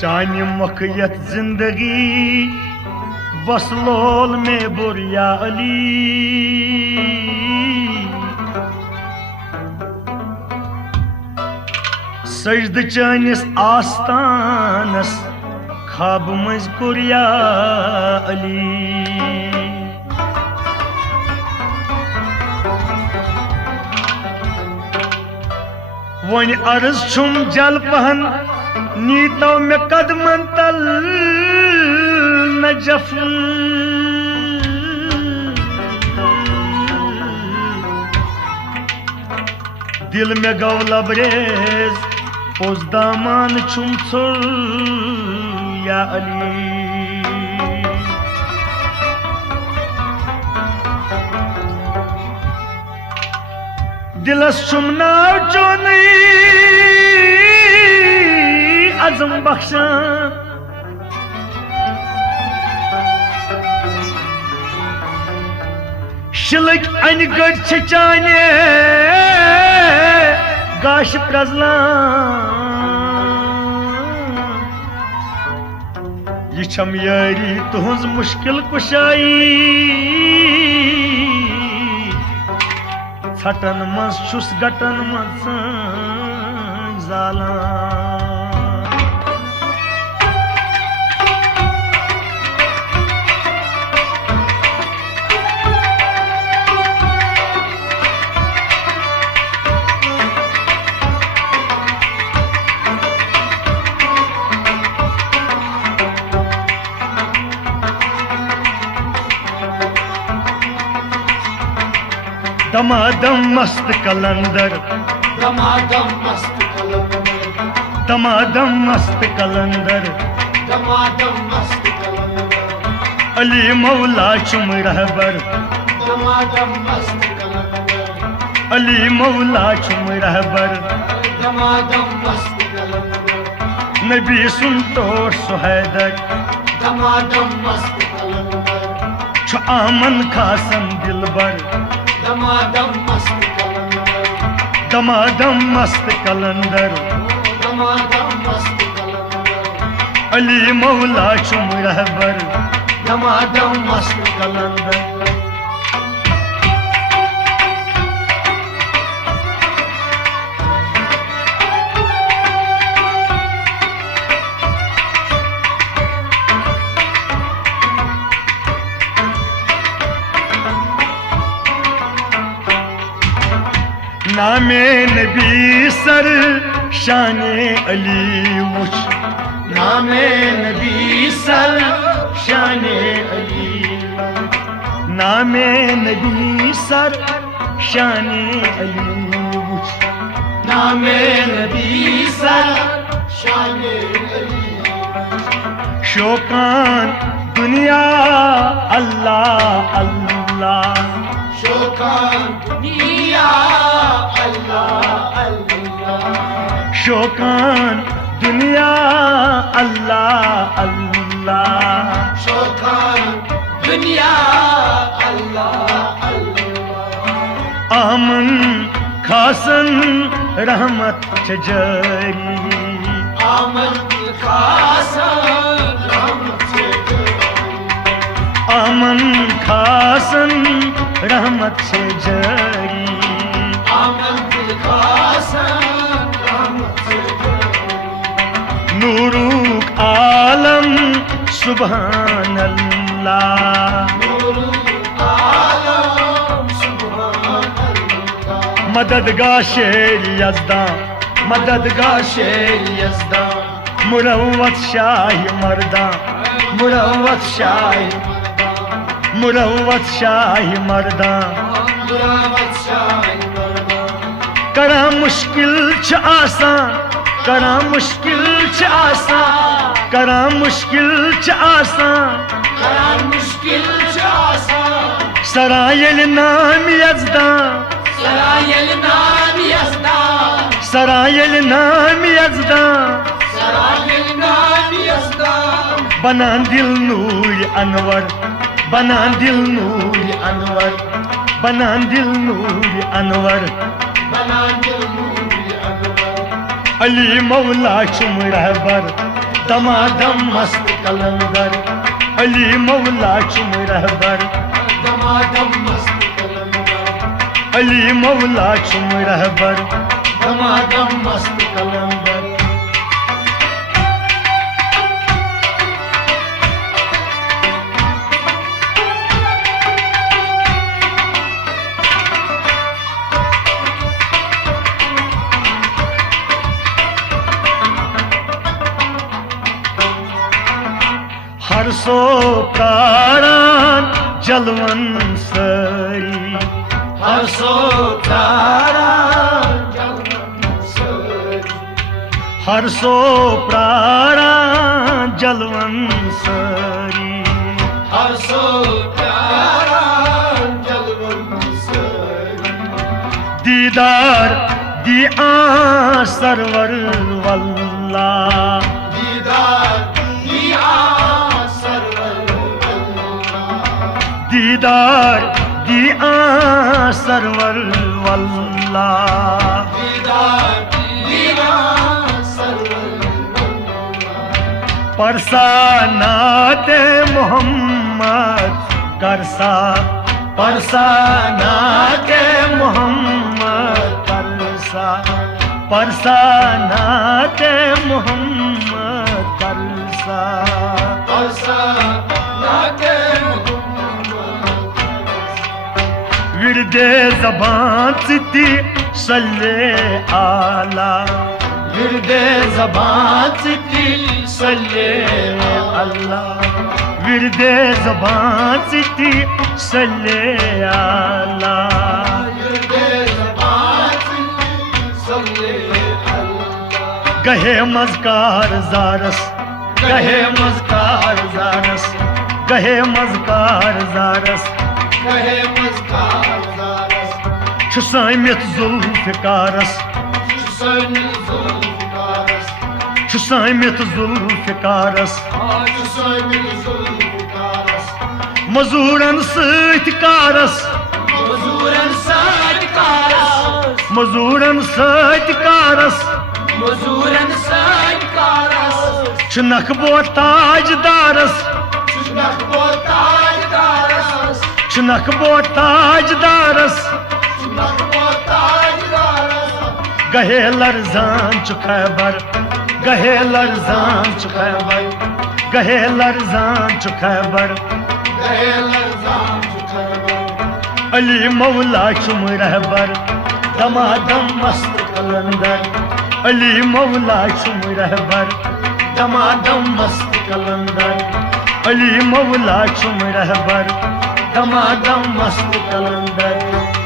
चानि मुखियत जिंदगी बसलोल में बुरिया अली सजद चानिस आस्तानस खाब मज कुरिया अली वन अर्ज छुम जल पहन नीतो में कदमन तल नजफ दिल में गौ लबरेज पोज दामान छुम छुर या अली दिलस छुम नाव चोनी आजम बख्शा शिलक अन गढ़ चाने गाश प्रजला ये छम यारी तुहज मुश्किल कुशाई छटन मज छुस गटन मज जाला दमादम मस्त कलंदर दमादम मस्त कलंदर दमादम मस्त कलंदर दमादम मस्त कलंदर अली मौला चुम रहबर दमादम मस्त कलंदर अली मौला चुम रहबर दमादम मस्त कलंदर नबी सुन तो सुहैदर दमादम मस्त कलंदर छु आमन खासन दिलबर दमादम मस्त कलंदर दमादम मस्त कलंदर दमादम मस्त कलंदर अली मौला चुम रहबर दमादम मस्त कलंदर नामे नबी सर शाने अली मुझ नामे नबी सर शाने अली नामे नबी सर शाने अली मुझ नामे नबी सर शाने अली शोकान दुनिया अल्लाह अल्लाह शोकान दुनिया अल्लाह अल्लाह शोकान दुनिया अल्लाह अल्लाह शोकान दुनिया अल्लाह अल्लाह आमन खासन रहमत जारी आमन खासन रहमत आमन खासन रहमत से जारी आमन खासन रहमत से जारी नूरुक आलम सुभान अल्लाह नूरुल आलम सुभान अल्लाह मददगाह शेर यज़दा मददगाह शेर यज़दा मुरव्वत शाही मर्दा मुरव्वत शाही मर्दा करा मुश्किल छ आसान करा मुश्किल छ आसान करा मुश्किल छ आसान करा मुश्किल छ आसान सरायल नाम यज़दा सरायल नाम यज़दा सरायल नाम यज़दा सरायल नाम यज़दा बना दिल नूर अनवर बना दिल नूर अनवर बना दिल नूर अनवर बना दिल नूर अनवर अली मौला चुम रहबर दमादम मस्त कलंदर अली मौला चुम रहबर दमादम मस्त कलंदर अली मौला चुम रहबर दमादम मस्त कलंदर हर सो प्राण जलवन सरी हर सो तारा जलवन सरी हर सो प्राण जलवन सरी हर सो तारा जलवन सरी दीदार दिया सरवर वल्ला दीदार दिया सरवर अल्लाह दीदार दिया सरवर वल्ला दीदार दिया सरवर अल्लाह परसा नाते मोहम्मद करसा परसा नाते मोहम्मद परसा नाते मोहम्मद करसा परसा नाते विरदे जबान सिती सल्ले आला विरदे जबान सिती सल्ले अल्लाह विरदे जबान सिती सल्ले आला गहे मजकार जारस गहे मजकार जारस गहे मजकार जारस कहे मस्कार जारस छुसामित जुल्फिकारस हुसैन जुल्फिकारस छुसामित जुल्फिकारस हुसैन जुल्फिकारस मजूरन सतकारस मजूरन सादकारस मजूरन सतकारस मजूरन सादकारस छनकबो ताजदारस नखबो ताजदारस छनकबो ताजदारस नखबो ताजदारस गहे लरजान चुखैबर गहे लरजान चुखैबर गहे लरजान चुखैबर गहे लरजान चुखैबर अली मौला चुम रहबर दमादम मस्त कलंदर अली मौला चुम रहबर दमादम मस्त कलंदर अली मौला चुम रहबर दमादम मस्त कलंदर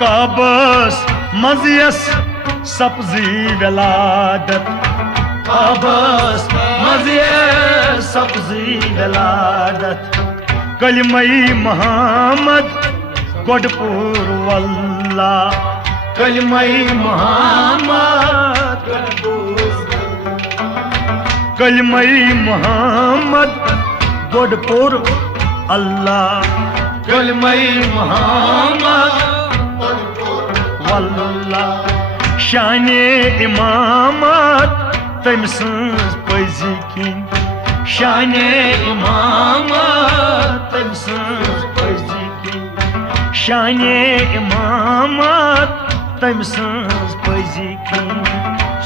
काबस मजियस सब्जी वलादत काबस मजियस सब्जी वलादत कलमई मोहम्मद गोडपुर वल्ला कलमई मोहम्मद कलमई मोहम्मद गोडपुर अल्लाह कलमई मोहम्मद वल्लाह शाने इमामत तम सज पजी किन शाने इमामत तम सज पजी किन शाने इमामत तम सज पजी किन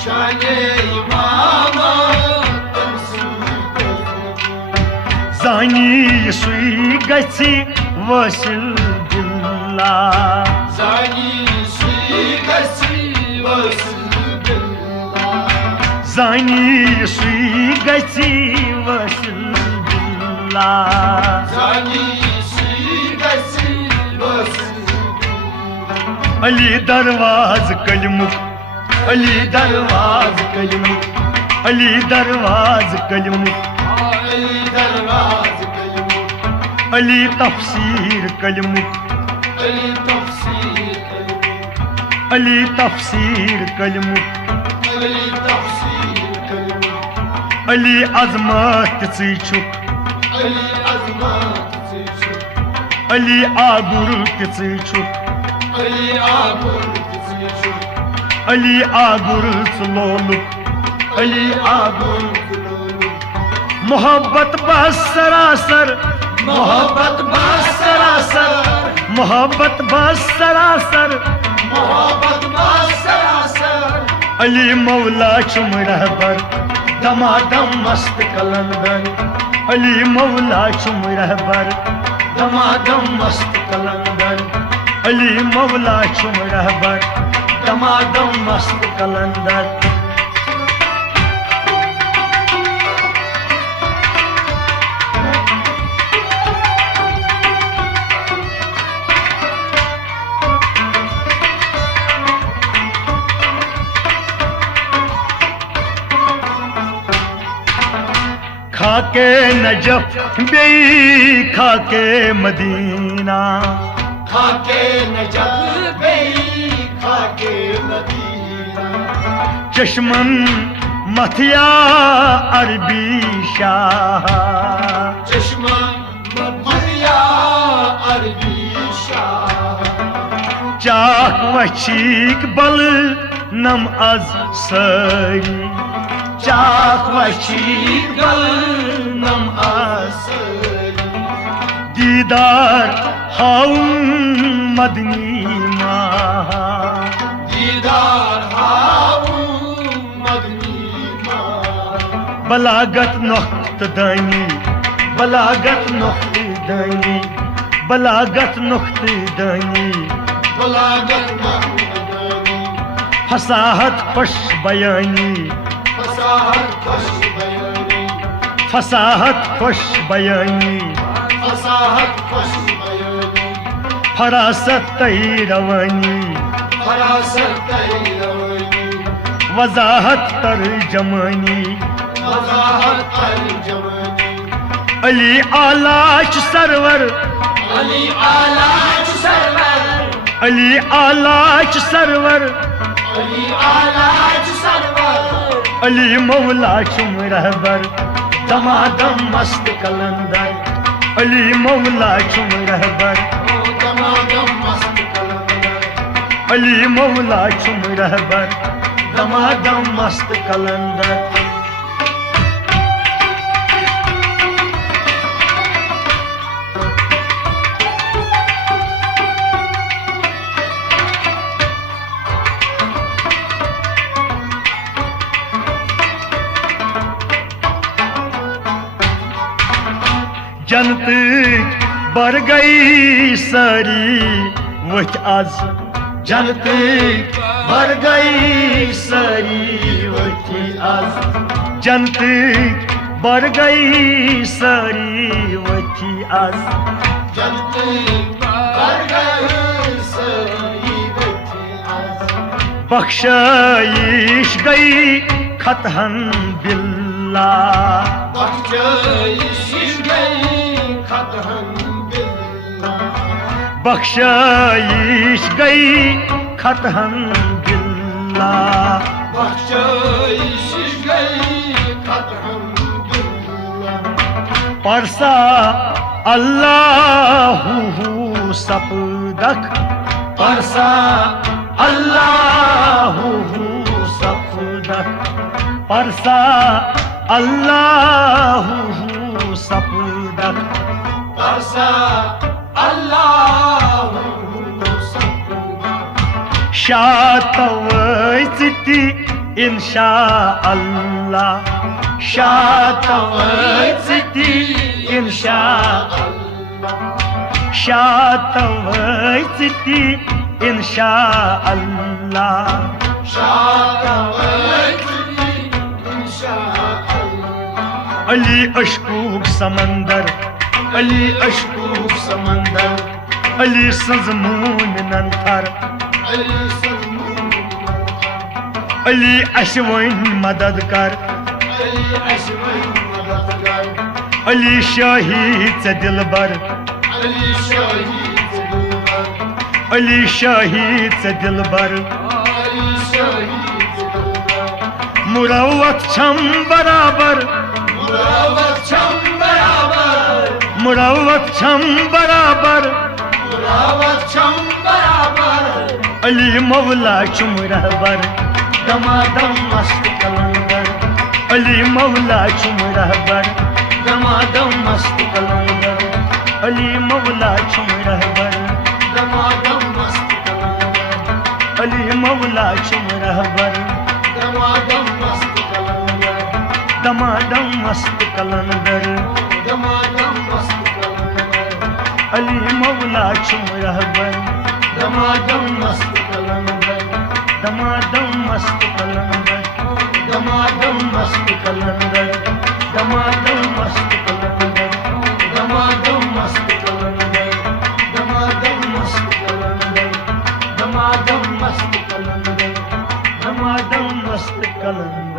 शाने इमामत जानी सुई गछि वसिल दिल्ला जानी जानी सुई गछि वसिल दिल्ला अली दरवाज कलमुख अली दरवाज कलमुख अली दरवाज कलमुख अली तफसीर कलमुख अली तफसीर कलमुख अली अजमत ती छुक अली अजमत ती छुक अली आगुर ती छुक अली आगुर ती छुक अली आगुर लोलुक अली आगुर लोलुक मोहब्बत बस सरासर मोहब्बत बस सरासर मोहब्बत बस सरासर मोहब्बत बस सरासर अली मौला चुम रहबर दमादम मस्त कलंदर अली मौला चुम रहबर दमादम मस्त कलंदर अली मौला चुम रहबर दमादम मस्त कलंदर खाके नजफ बेई खाके मदीना खाके नजफ बेई खाके मदीना चश्मन मथिया अरबी शाह चश्मन मथिया अरबी शाह चाक वचीक बल नम अज सरी चाक वचीक बल नम अज दीदार हाउन मदनी माह दीदार हाउन मदनी माह बलागत नुख्त दानी बलागत नुख्त दानी बलागत नुख्त दानी बलागत नुख्त दानी फसाहत खुश बयानी फसाहत खुश बयानी फसाहत खुश बयानी फसाहत खुश बयानी फरासत तई रवानी फरासत तई रवानी वजाहत तर्जमानी वजाहत तर्जमानी अली आलाच सरवर अली आलाच सरवर अली आलाच सरवर अली आलाच सरवर अली मौला चुम रहबर दमादम मस्त कलंदर अली मौला चुम रहबर दमादम मस्त कलंदर अली मौला चुम रहबर दमादम मस्त कलंदर जन्नत बर गई सारी वह आज जन्नत बर गई सारी वह आज जन्नत बर गई सारी वह आज जन्नत बर गई सारी वह आज बख्शाइश गई खतहन बिल्ला बख्शाइश गई बख्शाइश गई खतहन बिल्ला बख्शाइश गई खतहन बिल्ला परसा अल्लाहु सपदक परसा अल्लाहु सपदक परसा अल्लाहु सपदक परसा अल्लाहु सपदक शातवैति इंशा अल्लाह शातवैति इंशा अल्लाह शातवैति इंशा अल्लाह शातवैति इंशा अल्लाह अली अशकूक समंदर अली अशकूक समंदर अली सजमून नंथर अली सजमून अली अशवन मदद कर अली अशवन मदद कर अली शाहीद से दिलबर अली शाहीद से दिलबर अली शाहीद से दिलबर अली शाहीद से दिलबर मुरवत छम बराबर मुरावत छम बराबर मुरवत छम बराबर मुरावत छम बराबर अली मौला चुम रहबर दमादम मस्त कलंदर अली मौला चुम रहबर दमादम मस्त कलंदर अली मौला चुम रहबर दमादम मस्त कलंदर अली मौला चुम रहबर दमादम मस्त कलंदर दमादम मस्त कलंदर दमादम मस्त कलंदर अली मौला चुम रहबर दमादम मस्त कलंदर दमादम मस्त कलंदर दमादम मस्त कलंदर दमादम मस्त कलंदर दमादम मस्त कलंदर दमादम मस्त कलंदर दमादम मस्त कलंदर दमादम मस्त कलंदर